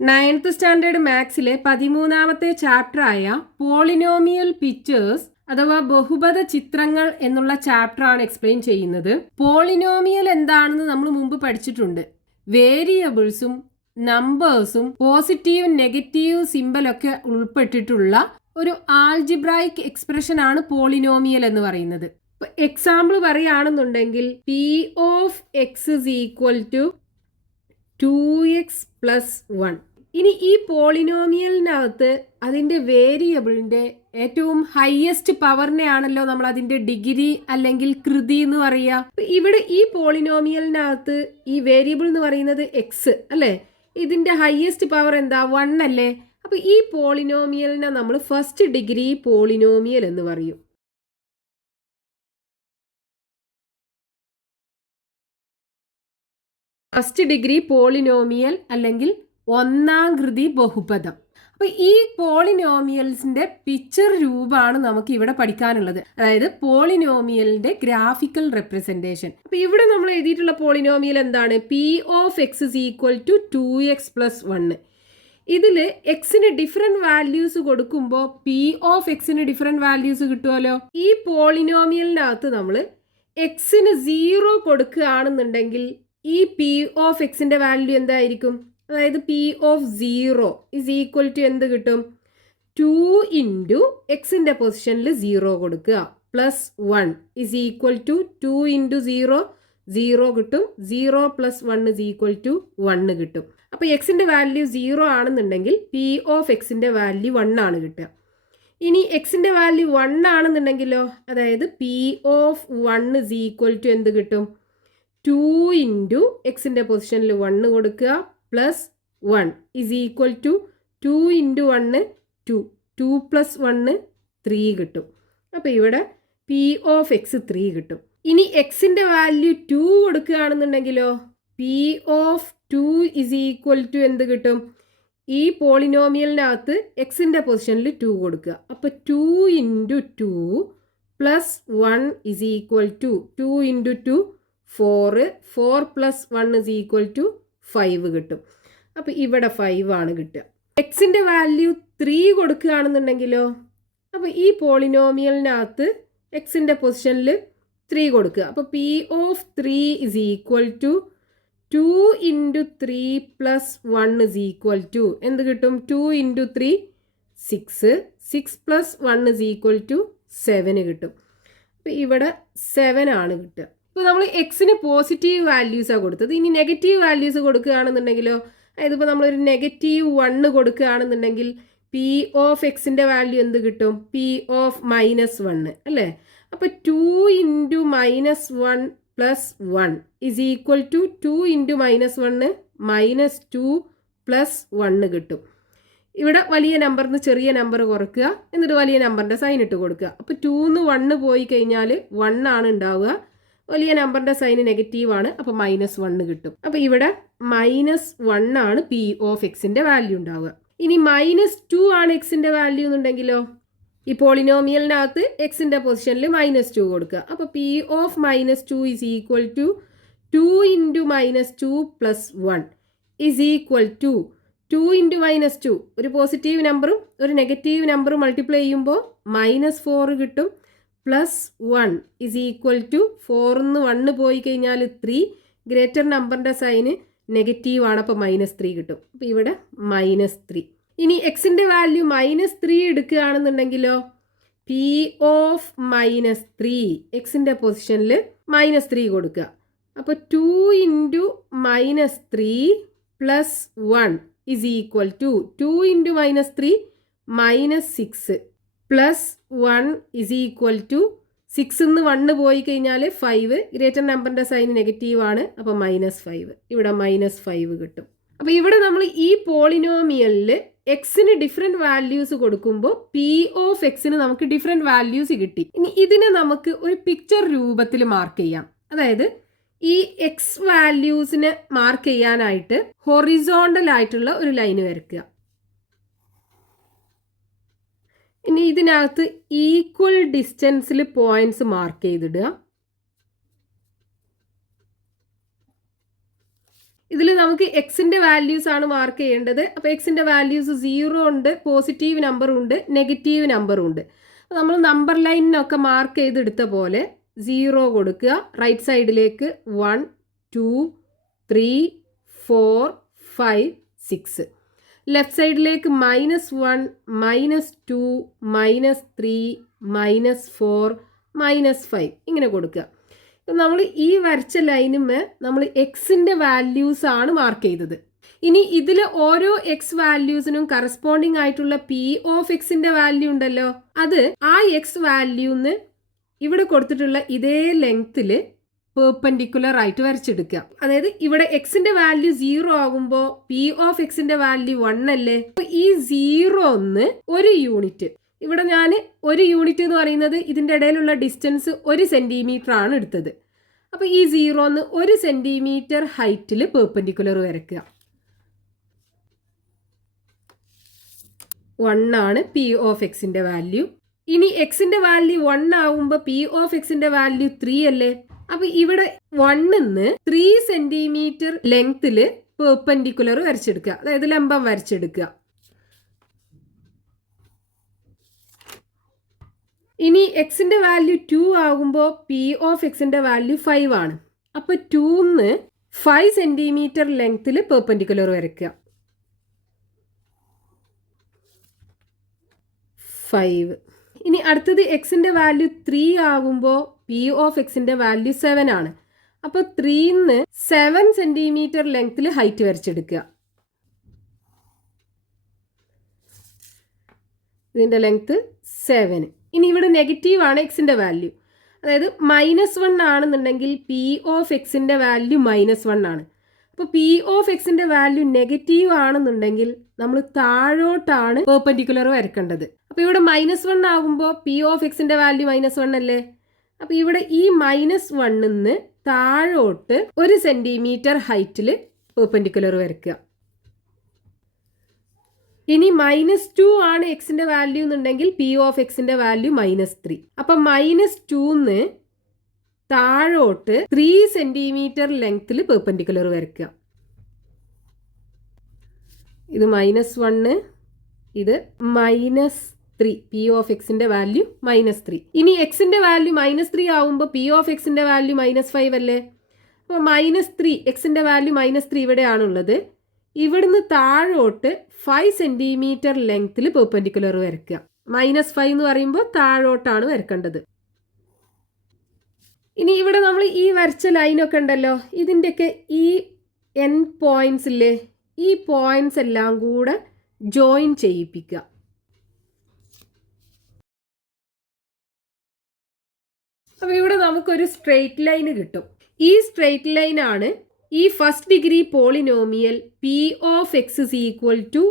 9th standard മാത്സിലെ 13ാമത്തെ ചാപ്റ്ററായ polynomial pictures അഥവാ ബഹുപദ ചിത്രങ്ങൾ എന്നുള്ള ചാപ്റ്ററാണ് എക്സ്പ്ലെയിൻ ചെയ്യുന്നത്. പോളിനോമിയൽ എന്താണെന്ന് നമ്മൾ മുമ്പ് പഠിച്ചിട്ടുണ്ട്. വേരിയബിൾസും നമ്പേഴ്സും പോസിറ്റീവ് നെഗറ്റീവ് സിമ്പലൊക്കെ ഉൾപ്പെട്ടിട്ടുള്ള ഒരു ആൾജിബ്രായിക് എക്സ്പ്രഷൻ ആണ് പോളിനോമിയൽ എന്ന് പറയുന്നത്. എക്സാമ്പിൾ പറയുകയാണെന്നുണ്ടെങ്കിൽ p of X is equal to 2x + 1. ഇനി ഈ പോളിനോമിയലിനകത്ത് അതിൻ്റെ വേരിയബിളിൻ്റെ ഏറ്റവും ഹയസ്റ്റ് പവറിനെ ആണല്ലോ നമ്മൾ അതിൻ്റെ ഡിഗ്രി അല്ലെങ്കിൽ കൃതി എന്ന് പറയുക. ഇവിടെ ഈ പോളിനോമിയലിനകത്ത് ഈ വേരിയബിൾ എന്ന് പറയുന്നത് എക്സ് അല്ലേ, ഇതിൻ്റെ ഹയസ്റ്റ് പവർ എന്താ 1 അല്ലേ. അപ്പോൾ ഈ പോളിനോമിയലിനെ നമ്മൾ ഫസ്റ്റ് ഡിഗ്രി പോളിനോമിയൽ എന്ന് പറയും. ഫസ്റ്റ് ഡിഗ്രി പോളിനോമിയൽ അല്ലെങ്കിൽ ഒന്നാം കൃതി ബഹുപദം. അപ്പോൾ ഈ പോളിനോമിയൽസിന്റെ പിക്ചർ രൂപമാണ് നമുക്ക് ഇവിടെ പഠിക്കാനുള്ളത്, അതായത് പോളിനോമിയലിന്റെ ഗ്രാഫിക്കൽ റെപ്രസെന്റേഷൻ. അപ്പോൾ ഇവിടെ നമ്മൾ എഴുതിയിട്ടുള്ള പോളിനോമിയൽ എന്താണ്? P of X is equal to 2x + 1. ഇതിൽ എക്സിന് ഡിഫറെന്റ് വാല്യൂസ് കൊടുക്കുമ്പോൾ പി ഓഫ് എക്സിന് ഡിഫറെന്റ് വാല്യൂസ് കിട്ടുമല്ലോ. ഈ പോളിനോമിയലിനകത്ത് നമ്മൾ എക്സിന് 0 കൊടുക്കുകയാണെന്നുണ്ടെങ്കിൽ ഈ പി ഓഫ് എക്സിന്റെ വാല്യൂ എന്തായിരിക്കും? അതായത് p of 0 is equal to എന്ത് കിട്ടും? 2 ഇൻറ്റു എക്സിന്റെ പൊസിഷനിൽ 0 കൊടുക്കുക plus 1 is equal to 2 into 0 0 കിട്ടും. 0 + 1 ഇസ് ഈക്വൽ ടു 1 കിട്ടും. അപ്പോൾ എക്സിന്റെ വാല്യൂ 0 ആണെന്നുണ്ടെങ്കിൽ പി ഓഫ് എക്സിന്റെ വാല്യൂ 1 ആണ് കിട്ടുക. ഇനി എക്സിന്റെ വാല്യൂ 1 ആണെന്നുണ്ടെങ്കിലോ, അതായത് p of 1 is equal to എന്ത് കിട്ടും? 2 ഇൻറ്റു എക്സിൻ്റെ പൊസിഷനിൽ 1 കൊടുക്കുക plus 1 is equal to 2 into 1 2 2 + 1 3 കിട്ടും. അപ്പോൾ ഇവിടെ പി ഓഫ് എക്സ് 3 കിട്ടും. ഇനി എക്സിൻ്റെ വാല്യൂ 2 കൊടുക്കുകയാണെന്നുണ്ടെങ്കിലോ P of 2 is equal to എന്ത് കിട്ടും? ഈ പോളിനോമിയലിനകത്ത് എക്സിൻ്റെ പൊസിഷനിൽ 2 കൊടുക്കുക. അപ്പോൾ 2 into 2 plus 1 is equal to 2 into 2 4 4 + 1 is equal to 5 കിട്ടും. അപ്പോൾ ഇവിടെ 5 ആണ് കിട്ടുക. എക്സിൻ്റെ വാല്യൂ 3 കൊടുക്കുകയാണെന്നുണ്ടെങ്കിലോ, അപ്പോൾ ഈ പോളിനോമിയലിനകത്ത് എക്സിൻ്റെ പൊസിഷനിൽ 3 കൊടുക്കുക. അപ്പോൾ p of 3 is equal to 2 into 3 + 1 is equal to എന്ത് കിട്ടും? 2 ഇൻറ്റു 3 6 6 + 1 ഇസ് ഈക്വൽ ടു 7 കിട്ടും. അപ്പോൾ ഇവിടെ 7 ആണ് കിട്ടുക. ഇപ്പോൾ നമ്മൾ എക്സിന് പോസിറ്റീവ് വാല്യൂസാണ് കൊടുത്തത്. ഇനി നെഗറ്റീവ് വാല്യൂസ് കൊടുക്കുകയാണെന്നുണ്ടെങ്കിലോ, അതായത് ഇപ്പോൾ നമ്മളൊരു -1 കൊടുക്കുകയാണെന്നുണ്ടെങ്കിൽ പി ഓഫ് എക്സിൻ്റെ വാല്യൂ എന്ത് കിട്ടും? പി ഓഫ് -1 അല്ലേ. അപ്പോൾ 2 into -1 + 1 is equal to 2 into -1 -2 + 1 കിട്ടും. ഇവിടെ വലിയ നമ്പറിന് ചെറിയ നമ്പർ കുറയ്ക്കുക, എന്നിട്ട് വലിയ നമ്പറിൻ്റെ സൈൻ ഇട്ട് കൊടുക്കുക. അപ്പോൾ 2ന്ന് 1 പോയി കഴിഞ്ഞാൽ 1 ആണ് ഉണ്ടാവുക. വലിയ നമ്പറിൻ്റെ സൈന് നെഗറ്റീവ് ആണ്, അപ്പോൾ -1 കിട്ടും. അപ്പോൾ ഇവിടെ -1 ആണ് പി ഓഫ് എക്സിൻ്റെ വാല്യൂ ഉണ്ടാവുക. ഇനി -2 ആണ് എക്സിൻ്റെ വാല്യൂ എന്നുണ്ടെങ്കിലോ, ഈ പോളിനോമിയലിനകത്ത് എക്സിൻ്റെ പൊസിഷനിൽ -2 കൊടുക്കുക. അപ്പോൾ p of -2 is equal to 2 into -2 + 1 is equal to 2 into -2 ഒരു പോസിറ്റീവ് നമ്പറും ഒരു നെഗറ്റീവ് നമ്പറും മൾട്ടിപ്ലൈ ചെയ്യുമ്പോൾ -4 കിട്ടും പ്ലസ് 1 ഇസ് ഈക്വൽ ടു 4ന്ന് 1 പോയി കഴിഞ്ഞാൽ 3 ഗ്രേറ്റർ നമ്പറിൻ്റെ സൈന് നെഗറ്റീവ് ആണ്, അപ്പോൾ -3 കിട്ടും. അപ്പോൾ ഇവിടെ -3. ഇനി എക്സിൻ്റെ വാല്യൂ -3 എടുക്കുകയാണെന്നുണ്ടെങ്കിലോ പി ഓഫ് -3 എക്സിൻ്റെ പൊസിഷനിൽ -3 കൊടുക്കുക. അപ്പോൾ 2 into -3 + 1 is equal to 2 into -3 -6 plus 1 is equal to 6ന്ന് 1 പോയി കഴിഞ്ഞാൽ 5 ഗ്രേറ്റർ നമ്പറിൻ്റെ സൈൻ നെഗറ്റീവ് ആണ്, അപ്പോൾ -5 ഇവിടെ -5 കിട്ടും. അപ്പോൾ ഇവിടെ നമ്മൾ ഈ പോളിനോമിയലിൽ എക്സിന് ഡിഫറെൻറ്റ് വാല്യൂസ് കൊടുക്കുമ്പോൾ പി ഓഫ് എക്സിന് നമുക്ക് ഡിഫറെൻറ്റ് വാല്യൂസ് കിട്ടി. ഇനി ഇതിനെ നമുക്ക് ഒരു പിക്ചർ രൂപത്തിൽ മാർക്ക് ചെയ്യാം. അതായത് ഈ എക്സ് വാല്യൂസിനെ മാർക്ക് ചെയ്യാനായിട്ട് ഹൊറിസോണ്ടൽ ആയിട്ടുള്ള ഒരു ലൈൻ വരയ്ക്കുക. ഇനി ഇതിനകത്ത് ഈക്വൽ ഡിസ്റ്റൻസിൽ പോയിന്റ്സ് മാർക്ക് ചെയ്തിടുക. ഇതിൽ നമുക്ക് എക്സിൻ്റെ വാല്യൂസ് ആണ് മാർക്ക് ചെയ്യേണ്ടത്. അപ്പോൾ എക്സിൻ്റെ വാല്യൂസ് 0 ഉണ്ട്, പോസിറ്റീവ് നമ്പറും ഉണ്ട്, നെഗറ്റീവ് നമ്പറും ഉണ്ട്. നമ്മൾ നമ്പർ ലൈനിനൊക്കെ മാർക്ക് ചെയ്തെടുത്ത പോലെ 0 കൊടുക്കുക. റൈറ്റ് സൈഡിലേക്ക് 1 2 3 4 5 6. ലെഫ്റ്റ് സൈഡിലേക്ക് -1 -2 -3 -4 -5 ഇങ്ങനെ കൊടുക്കുക. നമ്മൾ ഈ വരച്ച ലൈനുമേ നമ്മൾ എക്സിൻ്റെ വാല്യൂസ് ആണ് മാർക്ക് ചെയ്തത്. ഇനി ഇതിൽ ഓരോ എക്സ് വാല്യൂസിനും കറസ്പോണ്ടിങ് ആയിട്ടുള്ള പി ഓഫ് എക്സിൻ്റെ വാല്യൂ ഉണ്ടല്ലോ, അത് ആ എക്സ് വാല്യൂന്ന് ഇവിടെ കൊടുത്തിട്ടുള്ള ഇതേ ലെങ്ത്തിൽ പെർപെൻഡിക്കുലർ ആയിട്ട് വരച്ചെടുക്കുക. അതായത് ഇവിടെ എക്സിന്റെ വാല്യൂ 0 ആകുമ്പോൾ പി ഓഫ് എക്സിന്റെ വാല്യൂ 1 അല്ലേ. ഈ 0 ഒരു യൂണിറ്റ്, ഇവിടെ ഞാൻ 1 യൂണിറ്റ് എന്ന് പറയുന്നത് ഇതിന്റെ ഇടയിലുള്ള ഡിസ്റ്റൻസ് 1 സെന്റിമീറ്റർ ആണ് എടുത്തത്. അപ്പോൾ ഈ 0 1 സെന്റിമീറ്റർ ഹൈറ്റിൽ പെർപെൻഡിക്കുലർ വരയ്ക്കുക. 1 ആണ് പി ഓഫ് എക്സിന്റെ വാല്യൂ. ഇനി എക്സിന്റെ വാല്യൂ 1 ആകുമ്പോൾ പി ഓഫ് എക്സിന്റെ വാല്യൂ 3 അല്ലേ. അപ്പൊ ഇവിടെ 1 3 സെന്റിമീറ്റർ ലെങ്ത്തിൽ പെർപെൻഡിക്കുലർ വരച്ചെടുക്കുക, അതായത് ലംബം വരച്ചെടുക്കുക. ഇനി എക്സിന്റെ വാല്യൂ 2 ആകുമ്പോൾ പി ഓഫ് എക്സിന്റെ വാല്യൂ 5 ആണ്. അപ്പൊ 2 5 സെന്റിമീറ്റർ ലെങ്ത്തിൽ പെർപെൻഡിക്കുലർ വരയ്ക്കുക. 5. ഇനി അടുത്തത് എക്സിന്റെ വാല്യൂ 3 ആകുമ്പോൾ പി ഓഫ് എക്സിന്റെ വാല്യൂ 7 ആണ്. അപ്പോൾ 3 7 സെന്റിമീറ്റർ ലെങ്ത്തിൽ ഹൈറ്റ് വരച്ചെടുക്കുക. ഇതിന്റെ ലെങ്ത് 7. ഇനി ഇവിടെ നെഗറ്റീവ് ആണ് എക്സിന്റെ വാല്യൂ, അതായത് -1 ആണെന്നുണ്ടെങ്കിൽ പി ഓഫ് എക്സിന്റെ വാല്യൂ -1 ആണ്. അപ്പോൾ പി ഓഫ് എക്സിന്റെ വാല്യൂ നെഗറ്റീവ് ആണെന്നുണ്ടെങ്കിൽ നമ്മൾ താഴോട്ടാണ് പെർപെൻഡിക്കുലർ വരക്കേണ്ടത്. അപ്പോൾ ഇവിടെ -1 ആകുമ്പോൾ പി ഓഫ് എക്സിന്റെ വാല്യൂ -1 അല്ലേ. അപ്പോൾ ഇവിടെ ഈ -1 താഴോട്ട് 1 സെന്റിമീറ്റർ ഹൈറ്റിൽ പെർപെൻഡിക്കുലർ വരയ്ക്കുക. ഇനി -2 ആണ് എക്സിന്റെ വാല്യൂ എന്നുണ്ടെങ്കിൽ പി ഓഫ് എക്സിന്റെ വാല്യൂ -3. അപ്പം -2 താഴോട്ട് 3 സെന്റിമീറ്റർ ലെങ്ത്തിൽ പെർപെൻഡിക്കുലർ വരയ്ക്കുക. ഇത് -1, ഇത് -3, പി ഓഫ് എക്സിന്റെ വാല്യൂ -3. ഇനി എക്സിന്റെ വാല്യൂ -3 ആവുമ്പോൾ പി ഓഫ് എക്സിന്റെ വാല്യൂ -5 അല്ലേ. അപ്പോൾ -3 എക്സിന്റെ വാല്യൂ -3 ഇവിടെയാണുള്ളത്. ഇവിടുന്ന് താഴോട്ട് 5 സെന്റിമീറ്റർ ലെങ്ത്തിൽ പെർപെൻഡിക്കുലർ വരയ്ക്കുക. -5 എന്ന് പറയുമ്പോൾ താഴോട്ടാണ് വരക്കേണ്ടത്. ഇനി ഇവിടെ നമ്മൾ ഈ വരച്ച ലൈനൊക്കെ ഉണ്ടല്ലോ, ഇതിൻ്റെയൊക്കെ ഈ എൻഡ് പോയിന്റ്സ് ഇല്ലേ, ഈ പോയിന്റ്സ് എല്ലാം കൂടെ ജോയിൻ ചെയ്യിപ്പിക്കുക. അപ്പോൾ ഇവിടെ നമുക്കൊരു സ്ട്രെയിറ്റ് ലൈൻ കിട്ടും. ഈ സ്ട്രെയിറ്റ് ലൈൻ ആണ് ഈ first degree polynomial p of X is equal to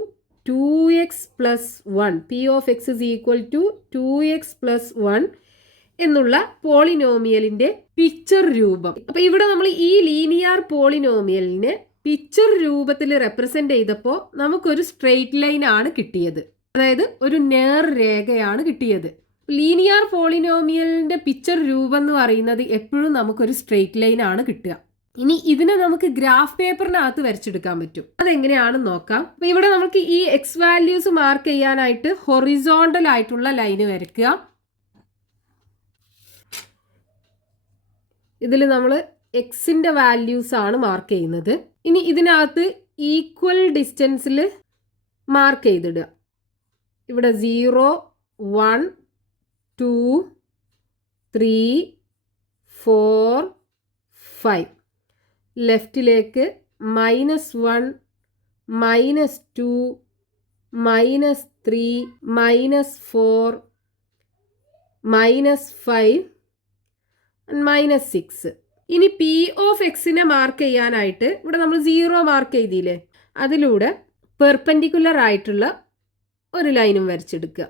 2x + 1, p of X is equal to 2x + 1 എന്നുള്ള പോളിനോമിയലിന്റെ പിക്ചർ രൂപം. അപ്പൊ ഇവിടെ നമ്മൾ ഈ ലീനിയർ പോളിനോമിയലിനെ പിക്ചർ രൂപത്തിൽ റെപ്രസെന്റ് ചെയ്തപ്പോൾ നമുക്കൊരു സ്ട്രെയിറ്റ് ലൈൻ ആണ് കിട്ടിയത്, അതായത് ഒരു നേർരേഖയാണ് കിട്ടിയത്. ലീനിയർ പോളിനോമിയലിന്റെ പിക്ചർ രൂപം എന്ന് പറയുന്നത് എപ്പോഴും നമുക്കൊരു സ്ട്രെയിറ്റ് ലൈൻ ആണ് കിട്ടുക. ഇനി ഇതിനെ നമുക്ക് ഗ്രാഫ് പേപ്പറിനകത്ത് വരച്ചെടുക്കാൻ പറ്റും. അതെങ്ങനെയാണെന്ന് നോക്കാം. അപ്പൊ ഇവിടെ നമുക്ക് ഈ എക്സ് വാല്യൂസ് മാർക്ക് ചെയ്യാനായിട്ട് ഹൊറിസോണ്ടൽ ആയിട്ടുള്ള ലൈന് വരയ്ക്കുക. ഇതിൽ നമ്മൾ എക്സിന്റെ വാല്യൂസ് ആണ് മാർക്ക് ചെയ്യുന്നത്. ഇനി ഇതിനകത്ത് ഈക്വൽ ഡിസ്റ്റൻസിൽ മാർക്ക് ചെയ്തിടുക. ഇവിടെ 0 1 2 3 4 5. ലെഫ്റ്റിലേക്ക് -1 -2 -3 -4 -5 -6. ഇനി പി ഓഫ് എക്സിനെ മാർക്ക് ചെയ്യാനായിട്ട് ഇവിടെ നമ്മൾ 0 മാർക്ക് ചെയ്തില്ലേ, അതിലൂടെ പെർപെൻഡിക്കുലർ ആയിട്ടുള്ള ഒരു ലൈനും വരച്ചെടുക്കുക.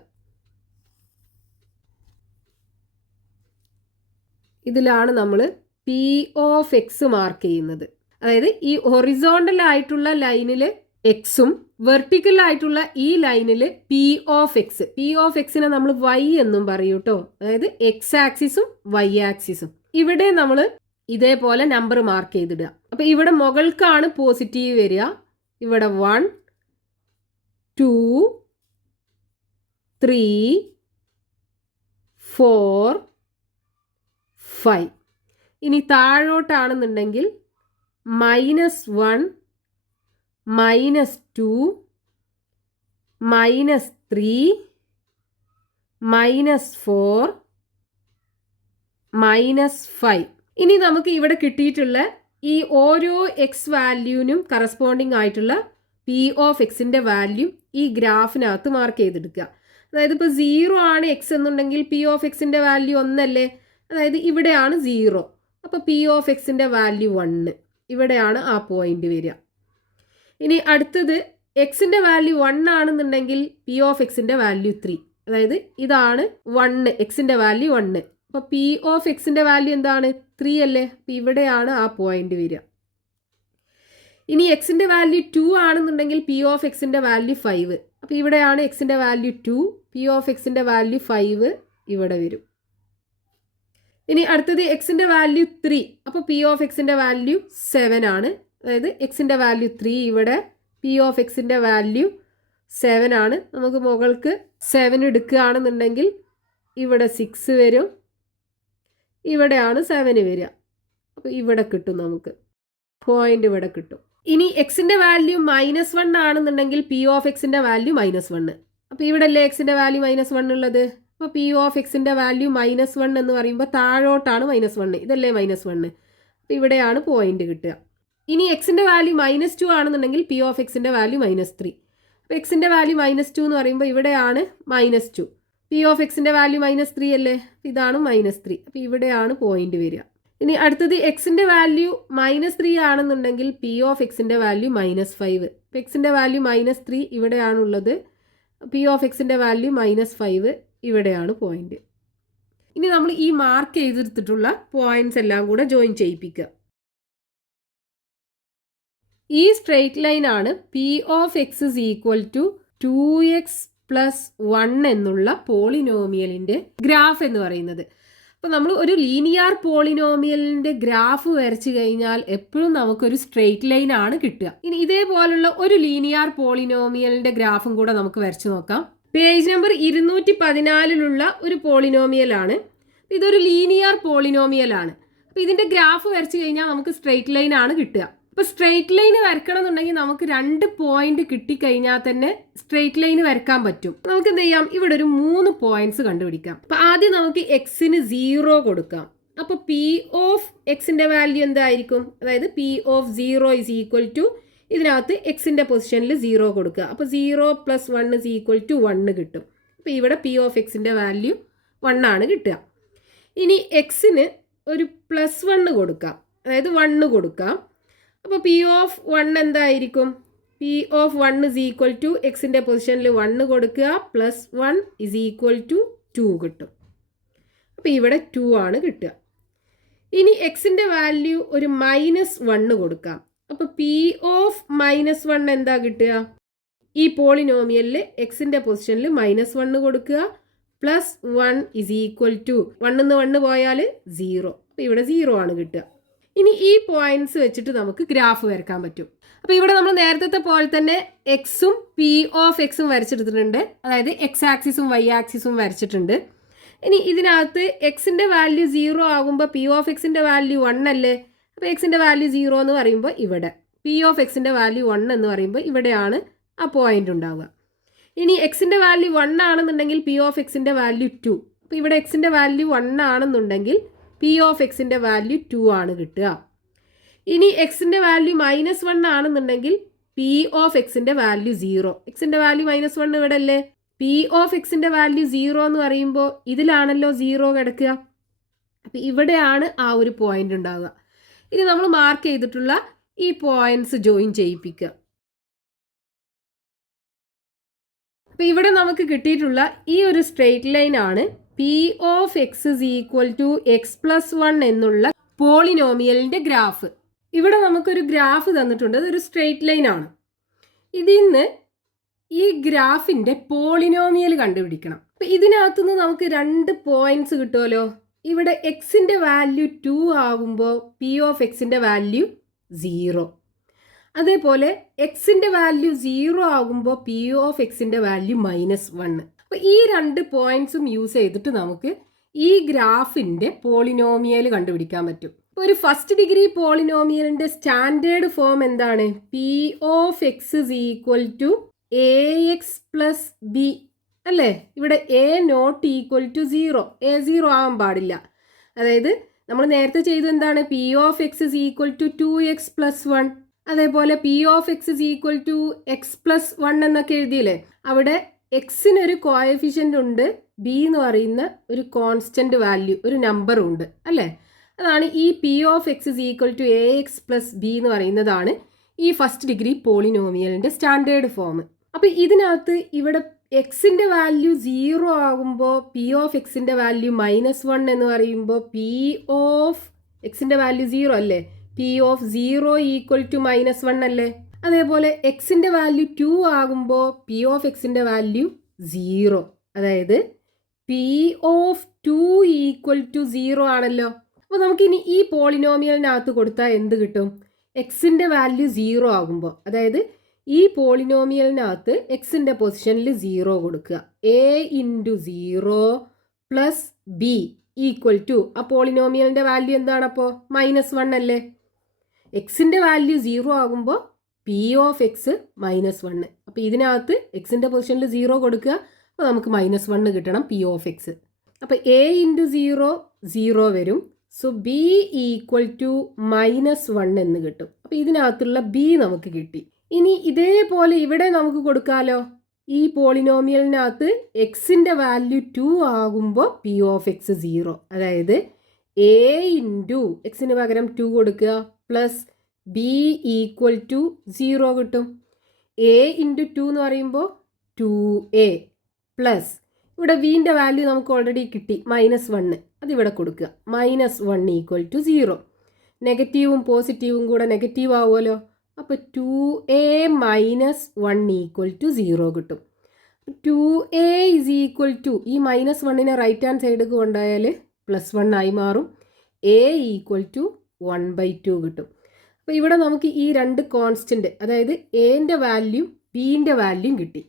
ഇതിലാണ് നമ്മൾ പി ഓഫ് എക്സ് മാർക്ക് ചെയ്യുന്നത്. അതായത് ഈ ഹൊറിസോണ്ടൽ ആയിട്ടുള്ള ലൈനിൽ എക്സും വെർട്ടിക്കൽ ആയിട്ടുള്ള ഈ ലൈനിൽ P of X. P of എക്സിനെ നമ്മൾ വൈ എന്നും പറയൂ കേട്ടോ, അതായത് എക്സ് ആക്സിസും വൈ ആക്സിസും. ഇവിടെ നമ്മൾ ഇതേപോലെ നമ്പർ മാർക്ക് ചെയ്തിടുക. അപ്പോൾ ഇവിടെ മുകൾക്കാണ് പോസിറ്റീവ് വരിക. ഇവിടെ 1 2 3 4 5. ഇനി താഴോട്ടാണെന്നുണ്ടെങ്കിൽ -1 -2 -3 -4 -5. ഇനി നമുക്ക് ഇവിടെ കിട്ടിയിട്ടുള്ള ഈ ഓരോ എക്സ് വാല്യൂവിനും കറസ്പോണ്ടിങ് ആയിട്ടുള്ള പി ഓഫ് എക്സിൻ്റെ വാല്യൂ ഈ ഗ്രാഫിനകത്ത് മാർക്ക് ചെയ്തെടുക്കുക. അതായത് ഇപ്പോൾ 0 ആണ് എക്സ് എന്നുണ്ടെങ്കിൽ പി ഓഫ് എക്സിൻ്റെ വാല്യൂ 1 അല്ലേ. അതായത് ഇവിടെയാണ് 0. അപ്പോൾ പി ഓഫ് എക്സിൻ്റെ വാല്യൂ 1. ഇവിടെയാണ് ആ പോയിന്റ് വരിക. ഇനി അടുത്തത് എക്സിൻ്റെ വാല്യൂ 1 ആണെന്നുണ്ടെങ്കിൽ പി ഓഫ് എക്സിൻ്റെ വാല്യൂ 3. അതായത് ഇതാണ് 1, എക്സിൻ്റെ വാല്യൂ 1. അപ്പോൾ പി ഓഫ് എക്സിൻ്റെ വാല്യൂ എന്താണ്? 3 അല്ലേ. അപ്പോൾ ഇവിടെയാണ് ആ പോയിന്റ് വരിക. ഇനി എക്സിൻ്റെ വാല്യൂ 2 ആണെന്നുണ്ടെങ്കിൽ പി ഓഫ് എക്സിൻ്റെ വാല്യൂ 5. അപ്പോൾ ഇവിടെയാണ് എക്സിൻ്റെ വാല്യൂ 2, പി ഓഫ് എക്സിൻ്റെ വാല്യൂ 5 ഇവിടെ വരും. ഇനി അടുത്തത് എക്സിൻ്റെ വാല്യൂ 3. അപ്പോൾ പി ഓഫ് എക്സിൻ്റെ വാല്യൂ 7 ആണ്. അതായത് എക്സിൻ്റെ വാല്യൂ 3 ഇവിടെ, പി ഓഫ് എക്സിൻ്റെ വാല്യൂ 7 ആണ്. നമുക്ക് മുകൾക്ക് 7 എടുക്കുകയാണെന്നുണ്ടെങ്കിൽ ഇവിടെ 6 വരും, ഇവിടെയാണ് 7 വരിക. അപ്പോൾ ഇവിടെ കിട്ടും, നമുക്ക് പോയിന്റ് ഇവിടെ കിട്ടും. ഇനി എക്സിൻ്റെ വാല്യൂ -1 ആണെന്നുണ്ടെങ്കിൽ പി ഓഫ് എക്സിൻ്റെ വാല്യൂ -1. അപ്പോൾ ഇവിടെ അല്ലേ എക്സിൻ്റെ വാല്യൂ -1 ഉള്ളത്. അപ്പോൾ പി ഓഫ് എക്സിൻ്റെ വാല്യൂ -1 എന്ന് പറയുമ്പോൾ താഴോട്ടാണ് -1, ഇതല്ലേ -1. അപ്പോൾ ഇവിടെയാണ് പോയിന്റ് കിട്ടുക. ഇനി എക്സിൻ്റെ വാല്യൂ -2 ആണെന്നുണ്ടെങ്കിൽ പി ഓഫ് എക്സിൻ്റെ വാല്യൂ -3. അപ്പോൾ എക്സിൻ്റെ വാല്യൂ -2 എന്ന് പറയുമ്പോൾ ഇവിടെയാണ് -2. പി ഓഫ് എക്സിൻ്റെ വാല്യൂ -3 അല്ലേ. ഇതാണ് -3. അപ്പോൾ ഇവിടെയാണ് പോയിന്റ് വരിക. ഇനി അടുത്തത് എക്സിൻ്റെ വാല്യൂ -3 ആണെന്നുണ്ടെങ്കിൽ പി ഓഫ് എക്സിൻ്റെ വാല്യൂ -5. അപ്പോൾ എക്സിൻ്റെ വാല്യൂ -3 ഇവിടെയാണുള്ളത്. പി ഓഫ് എക്സിൻ്റെ വാല്യൂ -5 ഇവിടെയാണ് പോയിന്റ്. ഇനി നമ്മൾ ഈ മാർക്ക് ചെയ്തെടുത്തിട്ടുള്ള പോയിന്റ്സ് എല്ലാം കൂടെ ജോയിൻ ചെയ്യിപ്പിക്കുക. ഈ സ്ട്രെയിറ്റ് ലൈൻ ആണ് p of X is equal to 2x + 1 എന്നുള്ള പോളിനോമിയലിൻ്റെ ഗ്രാഫ് എന്ന് പറയുന്നത്. അപ്പോൾ നമ്മൾ ഒരു ലീനിയർ പോളിനോമിയലിൻ്റെ ഗ്രാഫ് വരച്ചു കഴിഞ്ഞാൽ എപ്പോഴും നമുക്കൊരു സ്ട്രെയിറ്റ് ലൈൻ ആണ് കിട്ടുക. ഇനി ഇതേപോലുള്ള ഒരു ലീനിയർ പോളിനോമിയലിൻ്റെ ഗ്രാഫും കൂടെ നമുക്ക് വരച്ചു നോക്കാം. പേജ് നമ്പർ 214 ഒരു പോളിനോമിയലാണ്. ഇതൊരു ലീനിയർ പോളിനോമിയലാണ്. അപ്പോൾ ഇതിൻ്റെ ഗ്രാഫ് വരച്ചു കഴിഞ്ഞാൽ നമുക്ക് സ്ട്രെയിറ്റ് ലൈൻ ആണ് കിട്ടുക. അപ്പോൾ സ്ട്രെയിറ്റ് ലൈൻ വരക്കണം എന്നുണ്ടെങ്കിൽ നമുക്ക് 2 പോയിന്റ് കിട്ടിക്കഴിഞ്ഞാൽ തന്നെ സ്ട്രെയിറ്റ് ലൈൻ വരക്കാൻ പറ്റും. നമുക്ക് എന്ത് ചെയ്യാം, ഇവിടെ ഒരു 3 പോയിന്റ്സ് കണ്ടുപിടിക്കാം. അപ്പോൾ ആദ്യം നമുക്ക് എക്സിന് 0 കൊടുക്കാം. അപ്പോൾ പി ഓഫ് എക്സിൻ്റെ വാല്യൂ എന്തായിരിക്കും? അതായത് p of 0 is equal to, ഇതിനകത്ത് എക്സിൻ്റെ പൊസിഷനിൽ 0 കൊടുക്കുക. അപ്പോൾ 0 + 1 ഇസ് ഈക്വൽ ടു 1 കിട്ടും. അപ്പോൾ ഇവിടെ പി ഓഫ് എക്സിൻ്റെ വാല്യൂ 1 ആണ് കിട്ടുക. ഇനി എക്സിന് ഒരു +1 കൊടുക്കാം, അതായത് 1 കൊടുക്കാം. അപ്പോൾ പി ഓഫ് 1 എന്തായിരിക്കും? P of 1 is equal to എക്സിൻ്റെ പൊസിഷനിൽ 1 കൊടുക്കുക, +1 ഇസ് ഈക്വൽ ടു 2 കിട്ടും. അപ്പോൾ ഇവിടെ 2 ആണ് കിട്ടുക. ഇനി എക്സിൻ്റെ വാല്യൂ ഒരു -1 കൊടുക്കാം. അപ്പോൾ പി ഓഫ് -1 എന്താ കിട്ടുക? ഈ പോളിനോമിയലിൽ എക്സിൻ്റെ പൊസിഷനിൽ -1 കൊടുക്കുക, +1 ഇസ് ഈക്വൽ ടു 1 നിന്ന് 1 പോയാൽ 0. അപ്പോൾ ഇവിടെ 0 ആണ് കിട്ടുക. ഇനി ഈ പോയിന്റ്സ് വെച്ചിട്ട് നമുക്ക് ഗ്രാഫ് വരക്കാൻ പറ്റും. അപ്പോൾ ഇവിടെ നമ്മൾ നേരത്തെ പോലെ തന്നെ എക്സും പി ഓഫ് എക്സും വരച്ചെടുത്തിട്ടുണ്ട്. അതായത് എക്സ് ആക്സിസും വൈ ആക്സിസും വരച്ചിട്ടുണ്ട്. ഇനി ഇതിനകത്ത് എക്സിൻ്റെ വാല്യൂ 0 ആകുമ്പോൾ പി ഓഫ് എക്സിൻ്റെ വാല്യൂ 1 അല്ലേ. അപ്പോൾ എക്സിൻ്റെ വാല്യൂ 0 എന്ന് പറയുമ്പോൾ ഇവിടെ, പി ഓഫ് എക്സിൻ്റെ വാല്യൂ 1 എന്ന് പറയുമ്പോൾ ഇവിടെയാണ് ആ പോയിന്റ് ഉണ്ടാവുക. ഇനി എക്സിൻ്റെ വാല്യൂ 1 ആണെന്നുണ്ടെങ്കിൽ പി ഓഫ് എക്സിൻ്റെ വാല്യൂ 2. അപ്പോൾ ഇവിടെ എക്സിൻ്റെ വാല്യൂ 1 ആണെന്നുണ്ടെങ്കിൽ പി ഓഫ് എക്സിൻ്റെ വാല്യൂ 2 ആണ് കിട്ടുക. ഇനി എക്സിൻ്റെ വാല്യൂ -1 ആണെന്നുണ്ടെങ്കിൽ പി ഓഫ് എക്സിൻ്റെ വാല്യൂ 0. എക്സിൻ്റെ വാല്യൂ -1 ഇവിടെ അല്ലേ. പി ഓഫ് എക്സിൻ്റെ വാല്യൂ 0 എന്ന് പറയുമ്പോൾ ഇതിലാണല്ലോ 0 കിടക്കുക. അപ്പം ഇവിടെയാണ് ആ ഒരു പോയിന്റ് ഉണ്ടാവുക. ഇനി നമ്മൾ മാർക്ക് ചെയ്തിട്ടുള്ള ഈ പോയിന്റ്സ് ജോയിൻ ചെയ്യിപ്പിക്കുക. അപ്പം ഇവിടെ നമുക്ക് കിട്ടിയിട്ടുള്ള ഈ ഒരു സ്ട്രെയിറ്റ് ലൈൻ ആണ് p of X is equal to x + 1 എന്നുള്ള പോളിനോമിയലിൻ്റെ ഗ്രാഫ്. ഇവിടെ നമുക്കൊരു ഗ്രാഫ് തന്നിട്ടുണ്ട്, അതൊരു സ്ട്രെയിറ്റ് ലൈൻ ആണ്. ഇതിൽ നിന്ന് ഈ ഗ്രാഫിൻ്റെ പോളിനോമിയൽ കണ്ടുപിടിക്കണം. അപ്പം ഇതിനകത്തുനിന്ന് നമുക്ക് 2 പോയിന്റ്സ് കിട്ടുമല്ലോ. ഇവിടെ എക്സിൻ്റെ വാല്യൂ 2 ആകുമ്പോൾ പി ഓഫ് എക്സിൻ്റെ വാല്യൂ 0. അതേപോലെ എക്സിൻ്റെ വാല്യൂ 0 ആകുമ്പോൾ പി ഓഫ് എക്സിൻ്റെ വാല്യൂ -1. അപ്പോൾ ഈ 2 പോയിന്റ്സും യൂസ് ചെയ്തിട്ട് നമുക്ക് ഈ ഗ്രാഫിൻ്റെ പോളിനോമിയൽ കണ്ടുപിടിക്കാൻ പറ്റും. ഒരു ഫസ്റ്റ് ഡിഗ്രി പോളിനോമിയലിൻ്റെ സ്റ്റാൻഡേർഡ് ഫോം എന്താണ്? P of X is equal to a x plus b അല്ലേ? ഇവിടെ a not equal to 0, a 0 ആവാൻ പാടില്ല. അതായത് നമ്മൾ നേരത്തെ ചെയ്തത് എന്താണ്? P of X is equal to 2x + 1. അതേപോലെ p of X is equal to x plus 1 എന്നൊക്കെ എഴുതിയില്ലേ? അവിടെ എക്സിനൊരു കോഎഫിഷ്യൻ്റ് ഉണ്ട്, ബി എന്ന് പറയുന്ന ഒരു കോൺസ്റ്റന്റ് വാല്യൂ, ഒരു നമ്പറും ഉണ്ട് അല്ലേ? അതാണ് ഈ p of X is equal to a x plus b എന്ന് പറയുന്നതാണ് ഈ ഫസ്റ്റ് ഡിഗ്രി പോളിനോമിയലിൻ്റെ സ്റ്റാൻഡേർഡ് ഫോം. അപ്പോൾ ഇതിനകത്ത് ഇവിടെ എക്സിൻ്റെ വാല്യൂ 0 ആകുമ്പോൾ പി ഓഫ് എക്സിൻ്റെ വാല്യൂ -1 എന്ന് പറയുമ്പോൾ പി ഓഫ് എക്സിൻ്റെ വാല്യൂ 0 അല്ലേ? പി ഓഫ് 0 ഈക്വൽ ടു -1 അല്ലേ? അതേപോലെ എക്സിൻ്റെ വാല്യൂ 2 ആകുമ്പോൾ പി ഓഫ് എക്സിൻ്റെ വാല്യൂ 0, അതായത് പി ഓഫ് 2 ഈക്വൽ ടു 0 ആണല്ലോ. അപ്പോൾ നമുക്കിനി ഈ പോളിനോമിയലിനകത്ത് കൊടുത്താൽ എന്ത് കിട്ടും? എക്സിൻ്റെ വാല്യൂ 0 ആകുമ്പോൾ, അതായത് ഈ പോളിനോമിയലിനകത്ത് എക്സിൻ്റെ പൊസിഷനിൽ 0 കൊടുക്കുക. A into 0 plus b equal to, ആ പോളിനോമിയലിൻ്റെ വാല്യൂ എന്താണ് അപ്പോൾ? -1 അല്ലേ? എക്സിൻ്റെ വാല്യൂ 0 ആകുമ്പോൾ പി ഓഫ് എക്സ് -1. അപ്പോൾ ഇതിനകത്ത് എക്സിൻ്റെ പൊസിഷനിൽ 0 കൊടുക്കുക. അപ്പോൾ നമുക്ക് -1 കിട്ടണം പി ഓഫ് എക്സ്. അപ്പോൾ എ ഇൻറ്റു 0 0 വരും. സോ ബി ഈക്വൽ ടു -1 എന്ന് കിട്ടും. അപ്പോൾ ഇതിനകത്തുള്ള ബി നമുക്ക് കിട്ടി. ഇനി ഇതേപോലെ ഇവിടെ നമുക്ക് കൊടുക്കാമല്ലോ. ഈ പോളിനോമിയലിനകത്ത് എക്സിൻ്റെ വാല്യൂ 2 ആകുമ്പോൾ പി ഓഫ് എക്സ് 0, അതായത് എ ഇൻറ്റു എക്സിന് പകരം 2 കൊടുക്കുക പ്ലസ് ബി ഈക്വൽ ടു 0 കിട്ടും. എ ഇൻറ്റു 2 എന്ന് പറയുമ്പോൾ 2a പ്ലസ് ഇവിടെ വിൻ്റെ വാല്യൂ നമുക്ക് ഓൾറെഡി കിട്ടി -1, അതിവിടെ കൊടുക്കുക. -1 ഈക്വൽ ടു 0. നെഗറ്റീവും പോസിറ്റീവും കൂടെ നെഗറ്റീവ് ആവുമല്ലോ. അപ്പോൾ 2a -1 ഈക്വൽ ടു 0 കിട്ടും. 2a ഇസ് ഈക്വൽ ടു, ഈ -1നെ റൈറ്റ് ഹാൻഡ് സൈഡിൽ കൊണ്ടായാൽ +1 ആയി മാറും. a ഈക്വൽ ടു 1/2 കിട്ടും. അപ്പോൾ ഇവിടെ നമുക്ക് ഈ 2 കോൺസ്റ്റൻറ്റ്, അതായത് എൻ്റെ വാല്യൂ ബിൻ്റെ വാല്യൂം കിട്ടി.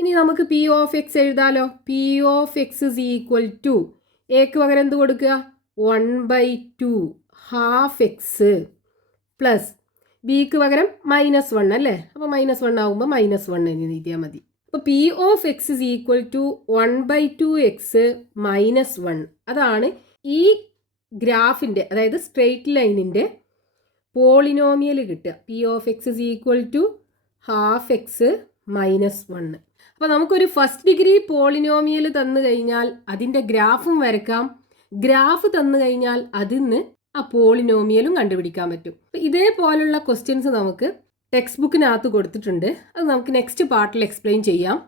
ഇനി നമുക്ക് പി ഓഫ് എക്സ് എഴുതാലോ. P of X is equal to, എക്ക് പകരം എന്ത് കൊടുക്കുക? 1/2 ഹാഫ് എക്സ് പ്ലസ് ബിക്ക് പകരം -1 അല്ലേ? അപ്പോൾ -1 ആകുമ്പോൾ -1 എന്ന് എഴുതിയാൽ മതി. അപ്പോൾ p of X is equal to 1/2x -1. അതാണ് ഈ ഗ്രാഫിൻ്റെ, അതായത് സ്ട്രെയിറ്റ് ലൈനിൻ്റെ പോളിനോമിയൽ കിട്ടുക. P of X is equal to half x -1. അപ്പോൾ നമുക്കൊരു ഫസ്റ്റ് ഡിഗ്രി പോളിനോമിയൽ തന്നു കഴിഞ്ഞാൽ അതിൻ്റെ ഗ്രാഫും വരക്കാം. ഗ്രാഫ് തന്നു കഴിഞ്ഞാൽ അതിന്ന് ആ പോളിനോമിയലും കണ്ടുപിടിക്കാൻ പറ്റും. അപ്പോൾ ഇതേപോലുള്ള ക്വസ്റ്റ്യൻസ് നമുക്ക് ടെക്സ്റ്റ് ബുക്കിനകത്ത് കൊടുത്തിട്ടുണ്ട്. അത് നമുക്ക് നെക്സ്റ്റ് പാർട്ടിൽ എക്സ്പ്ലെയിൻ ചെയ്യാം.